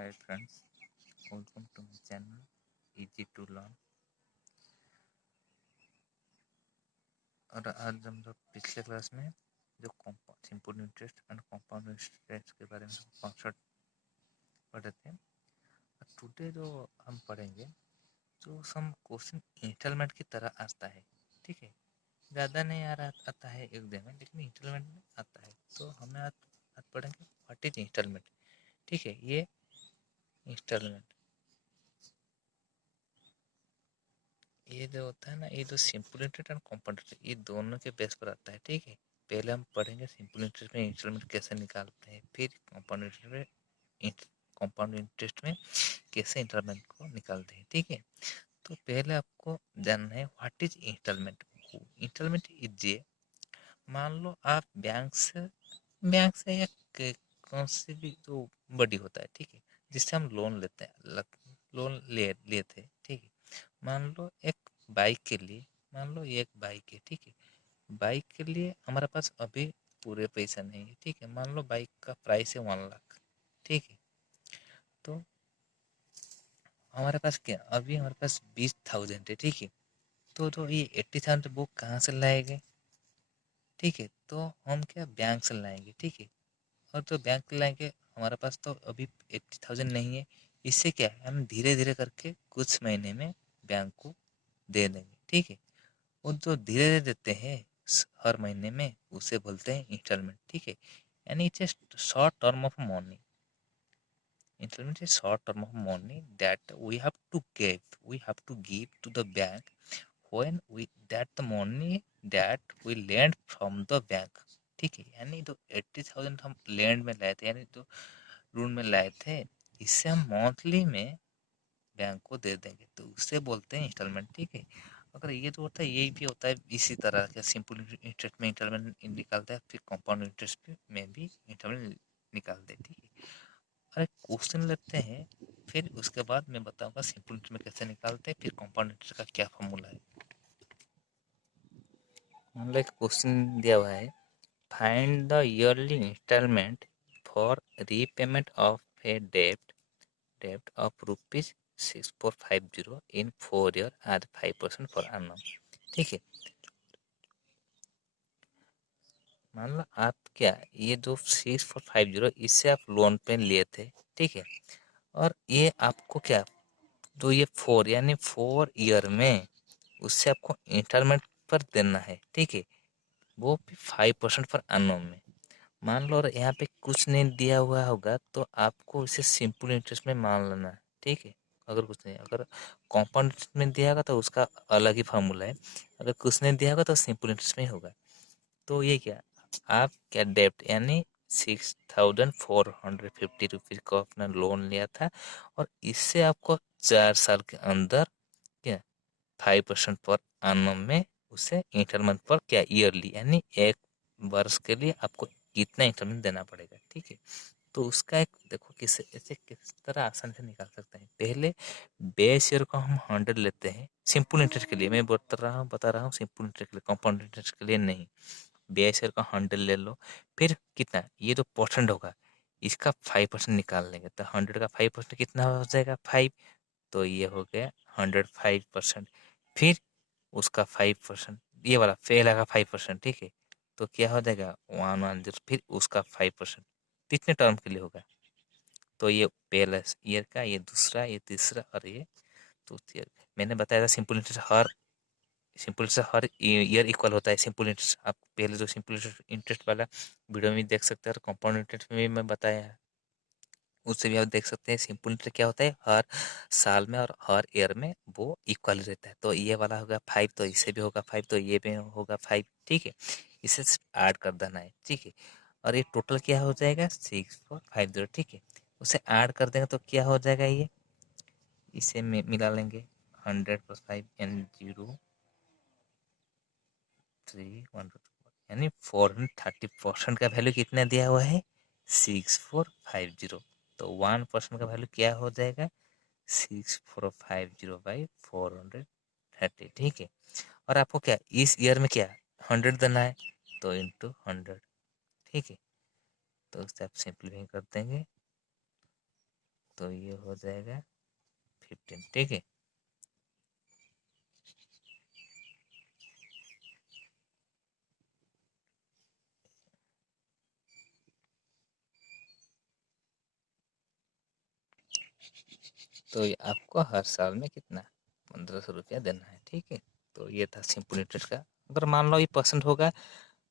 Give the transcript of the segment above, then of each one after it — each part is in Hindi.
Hi friends, welcome to my channel Easy to Learn। और आज हम लोग पिछले क्लास में जो simple interest and compound interest के बारे में कॉन्सेप्ट पढ़े थे। टुडे जो हम पढ़ेंगे जो सम क्वेश्चन इंस्टॉलमेंट की तरह आता है, ठीक है। ज़्यादा नहीं आता है एक दिन में, लेकिन इंस्टॉलमेंट में आता है। तो हमें आज पढ़ेंगे व्हाट इज इंस्टॉलमेंट, ठीक है। ये इंस्टॉलमेंट ये जो होता है ना, ये जो simple interest and compound interest ये दोनों के बेस पर आता है, ठीक है। पहले हम पढ़ेंगे सिंपल इंटरेस्ट में इंस्टॉलमेंट कैसे निकालते हैं, फिर कंपाउंड इंटरेस्ट में कैसे इंस्टॉलमेंट को निकालते हैं, ठीक है। तो पहले आपको जानना है what is installment. Installment is ये, मान लो आप बैंक से या कौन से भी जो बड़ी होता है, ठीक है, जिससे हम लोन लेते हैं, लोन लिए थे, ठीक है। मान लो एक बाइक के लिए, मान लो ये एक बाइक है, ठीक है। बाइक के लिए हमारे पास अभी पूरे पैसा नहीं है, ठीक है। मान लो बाइक का प्राइस है 1 लाख, ठीक है। तो हमारे पास क्या, अभी हमारे पास 20,000 है, ठीक है। तो ये 80,000 वो कहाँ से लाएंगे, ठीक है। तो हम क्या बैंक से लाएंगे, ठीक है। और तो बैंक से लाएंगे, हमारे पास तो अभी 80,000 नहीं है। इससे क्या है, हम धीरे धीरे करके कुछ महीने में बैंक को दे देंगे, ठीक है। वो जो धीरे धीरे देते हैं हर महीने में, उसे बोलते हैं इंस्टॉलमेंट, ठीक है। यानी it's short term of money. Installment is short term of money that we have to give to the bank when we that the money that we lend from the bank, ठीक है। यानी तो 80,000 हम लैंड में लाए थे, यानी तो ऋण में लाए थे, इससे हम मंथली में बैंक को दे देंगे, तो उससे बोलते हैं इंस्टॉलमेंट, ठीक है। अगर ये तो होता है, यही भी होता है इसी तरह का, सिंपल इंटरेस्ट में इंस्टॉलमेंट निकालता है, फिर कंपाउंड इंटरेस्ट में भी इंस्टॉलमेंट निकालते हैं, ठीक है। अरे क्वेश्चन लेते हैं, फिर उसके बाद मैं बताऊंगा सिंपल इंटरेस्ट में कैसे निकालते हैं, फिर कंपाउंड इंटरेस्ट का क्या फॉर्मूला है। मान लो एक क्वेश्चन दिया हुआ है, find the yearly instalment for repayment of a डेब्ट ऑफ ₹6450 इन 4 ईयर एट 5% पर annum, ठीक है। मान लो आप क्या, ये जो 6450 इससे आप लोन पे लिए थे, ठीक है। और ये आपको क्या, जो ये 4 यानी 4 ईयर में उससे आपको इंस्टॉलमेंट पर देना है, ठीक है। वो भी 5% पर annum में। मान लो और यहाँ पे कुछ नहीं दिया हुआ होगा, तो आपको इसे सिंपल इंटरेस्ट में मान लेना है, ठीक है। अगर कुछ नहीं, अगर कंपाउंड इंटरेस्ट में दिया होगा तो उसका अलग ही फार्मूला है, अगर कुछ नहीं दिया होगा तो सिंपल इंटरेस्ट में ही होगा। तो ये क्या, आप क्या डेब्ट यानी 6,450 रुपीज का अपना लोन लिया था, और इससे आपको 4 साल के अंदर क्या 5% पर annum में उसे इंस्टॉलमेंट पर क्या ईयरली यानी 1 वर्ष के लिए आपको कितना इंस्टॉलमेंट देना पड़ेगा, ठीक है। तो उसका एक देखो ऐसे किस तरह आसानी से निकाल सकते हैं। पहले बेस ईयर को हम 100 लेते हैं सिंपल इंटरेस्ट के लिए, मैं बता रहा हूँ सिंपल इंटरेस्ट के लिए, कंपाउंड इंटरेस्ट के लिए नहीं। बेस ईयर का 100 ले लो, फिर कितना, ये जो परसेंट होगा इसका 5% निकाल लेंगे, तो 100 का 5% कितना हो जाएगा 5, तो ये हो गया 105%। फिर उसका 5%, ये वाला पहला का 5%, ठीक है। तो क्या हो जाएगा 110, फिर उसका 5%, कितने टर्म के लिए होगा, तो ये पहला ईयर का, ये दूसरा, ये तीसरा और ये चौथा ईयर। मैंने बताया था सिंपल इंटरेस्ट हर ईयर इक्वल होता है। सिंपल इंटरेस्ट आप पहले जो सिंपल इंटरेस्ट वाला वीडियो में देख सकते हैं, और कंपाउंड इंटरेस्ट में भी मैं बताया है, उससे भी आप देख सकते हैं सिंपल इंटरेस्ट क्या होता है, हर साल में और हर ईयर में वो इक्वल रहता है। तो ये वाला होगा 5, तो इससे भी होगा 5, तो ये भी होगा 5, ठीक है। इसे ऐड कर देना है, ठीक है। और ये टोटल क्या हो जाएगा 6450, ठीक है। उसे ऐड कर देंगे तो क्या हो जाएगा, ये इसे मिला लेंगे 100 + 5 यानी 031, यानी 430% का वैल्यू कितना दिया हुआ है 6450। तो 1% का वैल्यू क्या हो जाएगा 6450/430, ठीक है। और आपको क्या इस ईयर में क्या 100 देना है, तो इंटू 100, ठीक है। तो उससे आप सिंप्लीफाई कर देंगे, तो ये हो जाएगा 15, ठीक है। तो ये आपको हर साल में कितना 1500 रुपया देना है, ठीक है। तो ये था सिंपल इंटरेस्ट का। अगर मान लो ये परसेंट होगा,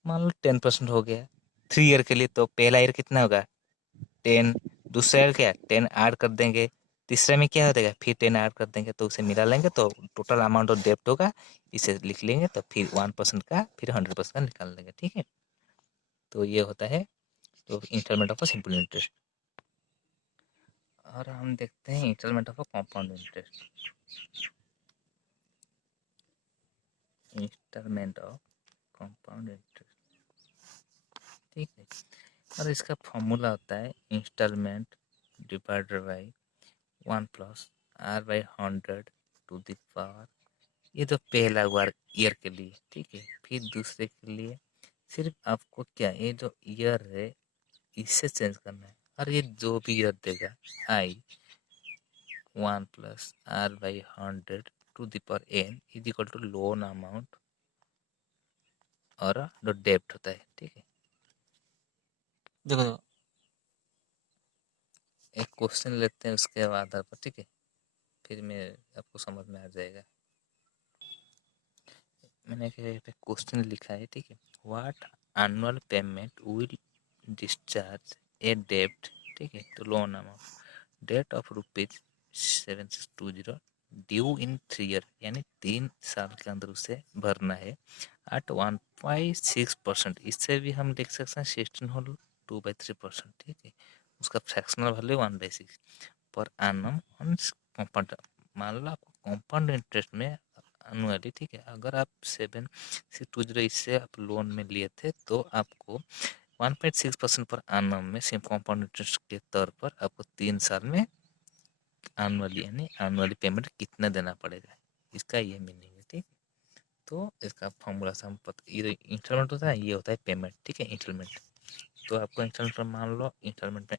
मान लो 10% हो गया 3 ईयर के लिए, तो पहला ईयर कितना होगा 10, दूसरा ईयर क्या 10 ऐड कर देंगे, तीसरे में क्या हो जाएगा फिर 10 ऐड कर देंगे, तो उसे मिला लेंगे तो टोटल अमाउंट ऑफ डेब्ट होगा, इसे लिख लेंगे, तो फिर 1% का फिर 100% का निकाल लेंगे, ठीक है। तो ये होता है तो इंस्टॉलमेंट ऑफ सिंपल इंटरेस्ट। और हम देखते हैं installment of compound interest. Installment of compound interest, ठीक है। और इसका फॉर्मूला होता है installment divided by 1 plus R by 100 to the power, ये तो पहला ईयर के लिए, ठीक है। फिर दूसरे के लिए सिर्फ आपको क्या ये जो ईयर है इससे चेंज करना है, और ये जो भी ईयर देगा I 1 plus R by 100 to the power N is equal to loan amount और जो डेब्ट होता है, ठीक है। देखो एक क्वेश्चन लेते हैं उसके आधार पर, ठीक है, फिर मैं आपको समझ में आ जाएगा। मैंने क्वेश्चन लिखा है, ठीक है। What annual payment will discharge a डेब्ट, ठीक है, तो loan amount debt of ₹7620 due in 3 year, यानी 3 साल के अंदर उसे भरना है एट 1.6%। इससे भी हम लिख सकते हैं 16 होल 2/3%, ठीक है। उसका fractional value 1/6 per annum on compound. मान लो आपको कंपाउंड इंटरेस्ट में अनुअली, ठीक है, अगर आप 7620 इससे आप लोन में लिए थे तो आपको 1.6% पर एनम में सेम कंपाउंड इंटरेस्ट के तौर पर आपको 3 साल में एनुअली यानी एनुअली पेमेंट कितना देना पड़ेगा, इसका ये मीनिंग है, ठीक। तो इसका फॉर्मूला से हम ये इंस्टॉलमेंट होता है, ये होता है पेमेंट, ठीक है, इंस्टॉलमेंट। तो आपको इंस्टॉलमेंट मान लो इंस्टॉलमेंट में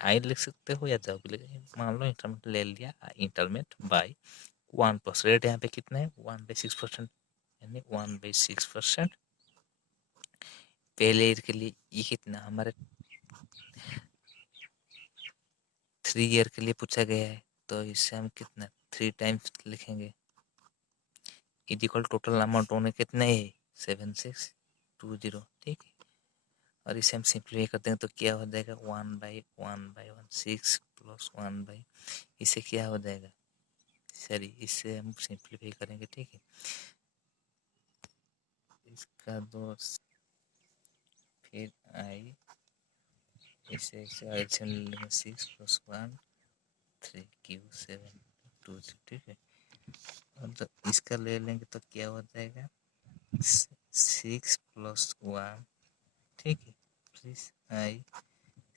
आई लिख सकते हो या जाओ भी मान लो इंस्टॉलमेंट ले लिया, इंस्टॉलमेंट बाय 1 प्लस रेट यहाँ पे कितना है 1/6%, यानी 1/6% पहले ईयर के लिए। ये कितना हमारे 3 ईयर के लिए पूछा गया है, तो इससे हम कितना 3 टाइम्स लिखेंगे इज इक्वल टोटल अमाउंट होने कितना है 7620, ठीक है। और इसे हम सिंप्लीफाई करते हैं तो क्या हो जाएगा 1/1/1 6 प्लस 1 इसे क्या हो जाएगा, सॉरी इसे हम सिंप्लीफाई करेंगे, ठीक है। इसका 2 फिर आई इसे एलसीएम लेंगे 6 प्लस 1 3 क्यू 7 2, ठीक है। और तो इसका ले लेंगे तो क्या हो जाएगा 6 प्लस 1, ठीक है, प्लस आई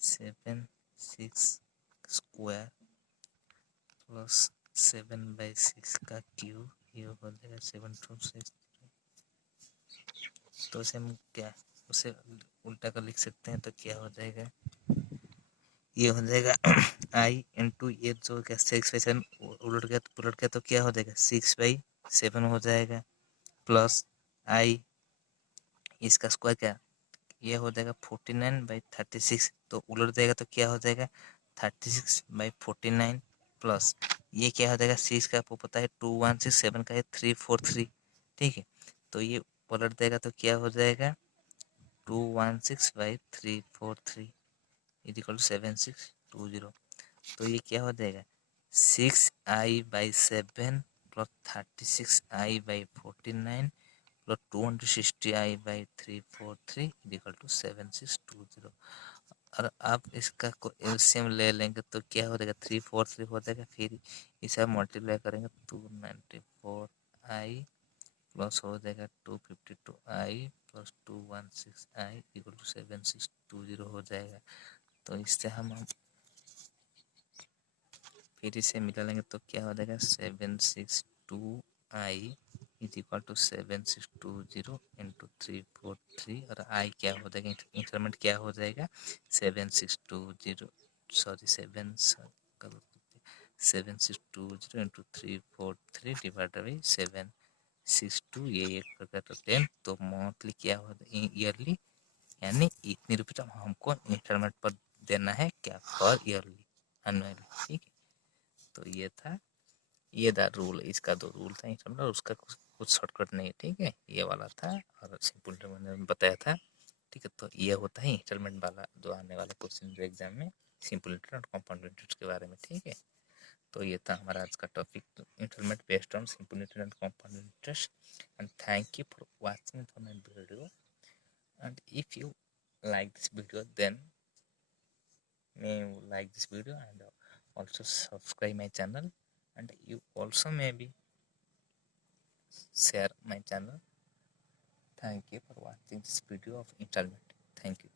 7 6 स्क्वायर प्लस 7/6 का क्यूब, ये हो जाएगा 726। तो इसे हम क्या उसे उल्टा कर लिख सकते हैं, तो क्या हो जाएगा ये हो जाएगा आई इंटू ये जो क्या 6/7 उलट गया तो क्या हो जाएगा 6/7 हो जाएगा, प्लस आई इसका स्क्वायर क्या ये हो जाएगा 49/36, तो उलट जाएगा तो क्या हो जाएगा 36/49, प्लस ये क्या हो जाएगा 6 का आपको पता है 216, 7 का है 343, ठीक है। तो ये पलट देगा तो क्या हो जाएगा 216/343 इज इक्वल टू 7620। तो ये क्या हो जाएगा 6i/7 plus 36i/49 plus 260i/343 is equal to 7620। और आप इसका एलसीएम ले लेंगे तो क्या हो जाएगा 343 हो जाएगा, फिर इसे मल्टीप्लाई करेंगे 294i प्लस हो जाएगा 252i plus 216i equal to 7620 हो जाएगा। तो इससे हम फिर इसे मिला लेंगे तो क्या हो जाएगा 762i is equal to 7620 into 343, और आई क्या हो जाएगा इंक्रीमेंट क्या हो जाएगा 7620 सॉरी 7 7620 into 343 डिवाइडेड बाई 762 ये एक करके तो 10 तो मंथली क्या होता है ईयरली यानी इतनी रुपये हमको इंस्टॉलमेंट पर देना है क्या पर ईयरली एनुअली ठीक है। तो ये था ये द रूल इसका दो रूल था इंस्टॉलमेंट उसका कुछ शॉर्टकट नहीं ठीक है ये वाला था और सिंपल मैंने बताया था ठीक है। तो ये होता है इंस्टॉलमेंट वाला जो आने वाला क्वेश्चन एग्जाम में सिंपल इंटरेस्ट और कंपाउंड इंटरेस्ट के बारे में ठीक है। तो ये था हमारा आज का topic installment based on simple interest and compound interest and thank you for watching my video and if you like this video then may you like this video and also subscribe my channel and you also maybe share my channel. Thank you for watching this video of installment. Thank you.